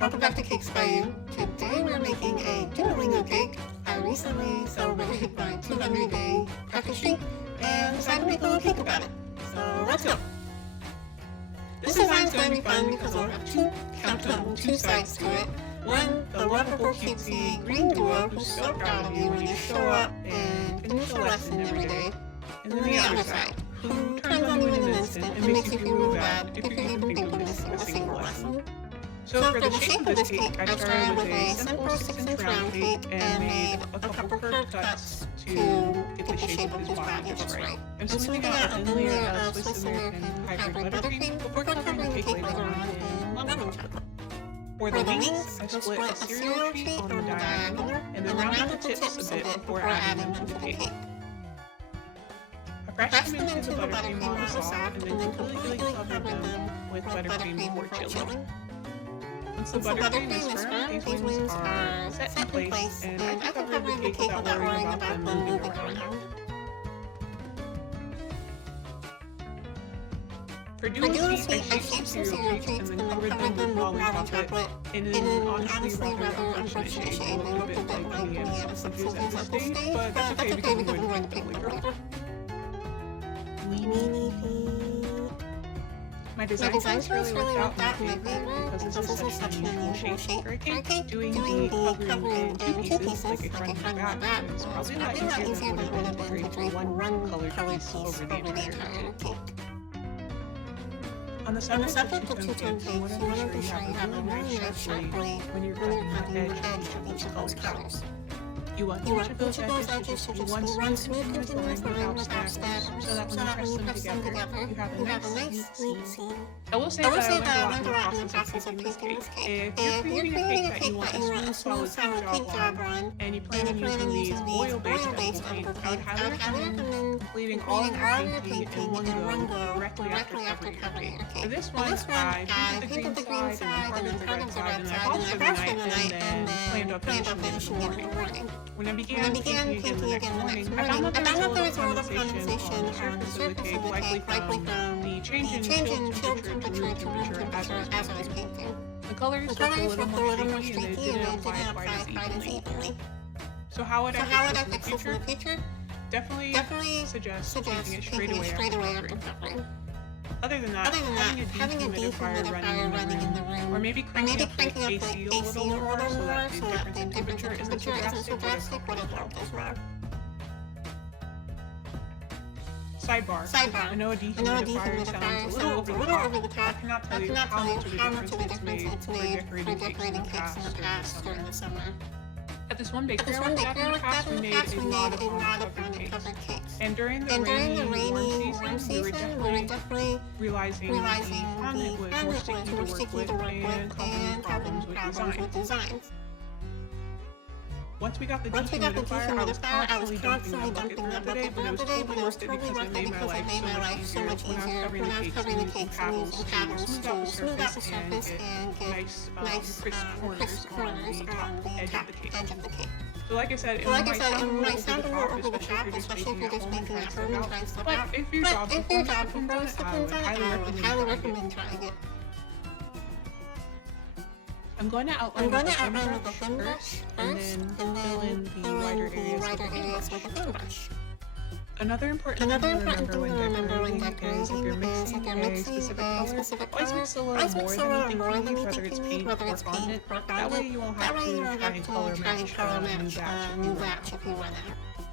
welcome back to Cakes by You. Today we're making a Duolingo cake. I recently celebrated my 200-day practice streak and decided to make a little cake about it. So let's go. This design is going to be fun because it'll have two sides to it. One, the lovable cutesy green duo who's so proud of you when you show up and finish a lesson every day. And then the other side, who turns on you in an instant and makes you feel really bad if you're even thinking of missing a single lesson. So for the shape of this cake, I started with a simple 6-inch round cake and made a couple curved cuts to get the shape of his body just right. I'm smoothing out a thin layer of Swiss American hybrid buttercream before covering the cake later on in lemon chocolate. For the wings, I split a cereal treat on the diagonal and then rounded the tips a bit before adding them to the cake. I pressed them into the buttercream on the sauce and then completely covered them with buttercream before chilling. Once the buttercream is firm, these wings are set in place, and I can cover the cake without worrying about them moving around. For doing sweet, I shaped some cereal treats and then covered them with molten chocolate in an honestly rather unfortunate shade. They look a bit like the Slippers at this stage, but that's okay because we're going to pick later. Weenie feet. My design choice really worked out in my favor because this is such an unusual shape for a cake. Doing the covering in two pieces, like a front and back, is probably a lot easier than it would have been to drape one colored piece over the entire cake. On the subject of two-tone cakes, you want to make sure you have a really nice sharp blade when you're cutting the edge of each of those colors. You want each of those edges to just be one smooth continuous line without stab, so that when you press them together, you have a nice, neat seam. I will say that I learned a lot in the process of making this cake. If you're creating a cake that you want a smooth, solid cake job on, and you plan on using these oil-based paint, I would highly recommend completing all of your painting in one go directly after covering your cake. For this one, I painted the green side and then part of the red side, and then I brushed it the night, and then planned on finishing it in the morning. When I began painting again the next morning, I found that there was a little condensation on the surface of the cake, likely from the change in chill temperature to room temperature as I was painting. The colors looked a little more streaky and they didn't apply quite as evenly. So how would I fix this in the future? Definitely suggest painting it straight away after covering. Other than that, having a dehumidifier running in the room, or maybe cranking up the AC a little more so that the difference in temperature isn't so drastic would have helped as well. Sidebar. I know a dehumidifier sounds a little over the top. I cannot tell you how much of a difference it's made for decorating cakes in the past during the summer. At this one bakery I worked at in the past, we made a lot of covered cakes. And during the rainy warm season, we were definitely realizing the fountain wood more sticky to work with and problems with designs. Once we got the dehumidifier, I was constantly dumping that bucket throughout the day, but it was totally worth it because it made my life so much easier when I was covering the cakes and using paddles to smooth out the surface and get nice crisp corners on the top edge of the cake. So like I said, it might sound a little over the top, especially if you're just making it home and trying stuff out. But if your job depends on it, I would highly recommend trying it. I'm going to outline with a thin brush first, and then fill in the wider areas with a thin brush. Another important thing to remember when decorating is if you're mixing a specific color, always mix a little more than you think you need, whether it's paint or fondant. That way you won't have to try and color match a new batch if you run out.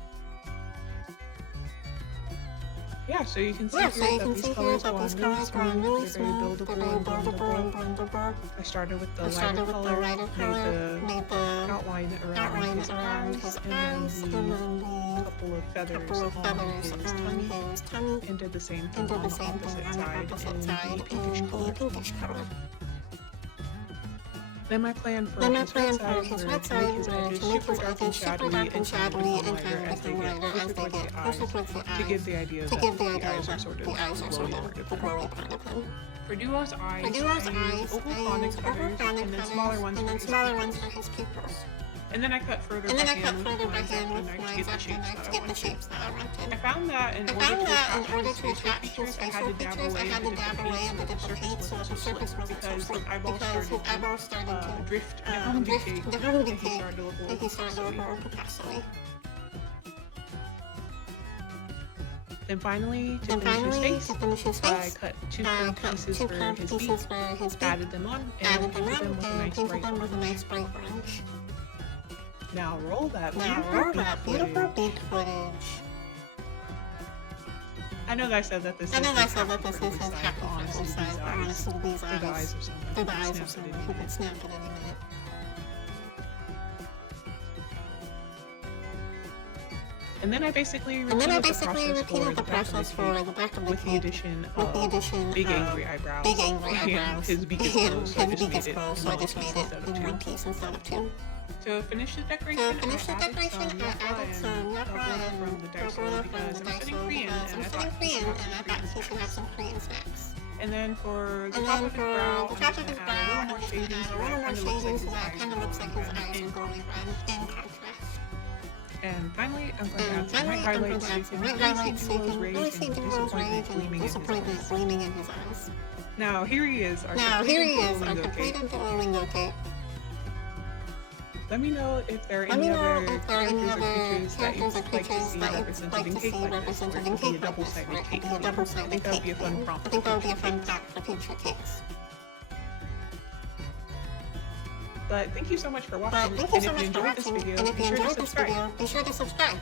Yeah, so you can see here that these colors go on really smooth, they're very buildable and blendable. I started with the lighter color, made the outline around his eyes, and then the couple of feathers on his tummy, and did the same thing on the opposite side in the pinkish color. Then my plan for his red side was to make his edges super dark and shadowy and turn everything lighter as they get closer towards the eyes, to give the idea that the eyes are sort of the glowy part of him. For Duo's eyes, I used oval phonics feathers and then smaller ones for his pupils. And then I cut further by hand with my knife to get the shapes that I wanted. I found that in order to attach the spatial features, I had to dab away at the different heights so the surface wasn't because his eyeballs started to drift down, decay, and he started to look more Picasso-y. Then finally, to finish his face, I cut two curved pieces for his beak, added them on, and painted them with a nice bright orange. Now roll that beautiful beak footage. I know that I said that this is happy on full size, but honestly these are the eyes of someone who could snap at any minute. And then I basically repeated the process for the back of the with the addition of big angry eyebrows. And his beak is closed, so I just made it in one piece instead of two. To finish the decoration, I added some yakra from the daiso because I'm studying Korean and I thought he should have some Korean snacks. And then for the top of his brow, I'm just going to add a little more shading so that it kind of looks like his eyes are glowing red in contrast. And finally, I'm going to add some white highlights so you can really see Duo's rage and disappointment gleaming in his eyes. Now here he is, our completed Duolingo tape. Let me know if there are any other characters or creatures that you'd like to see represented in cake like this, or it could be a double-sided cake. I think that would be a fun prompt. I think that would be a fun prompt for future cakes. But thank you so much for watching, and if you enjoyed this video, be sure to subscribe.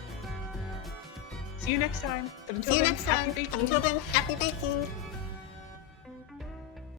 See you next time, but until then, happy baking!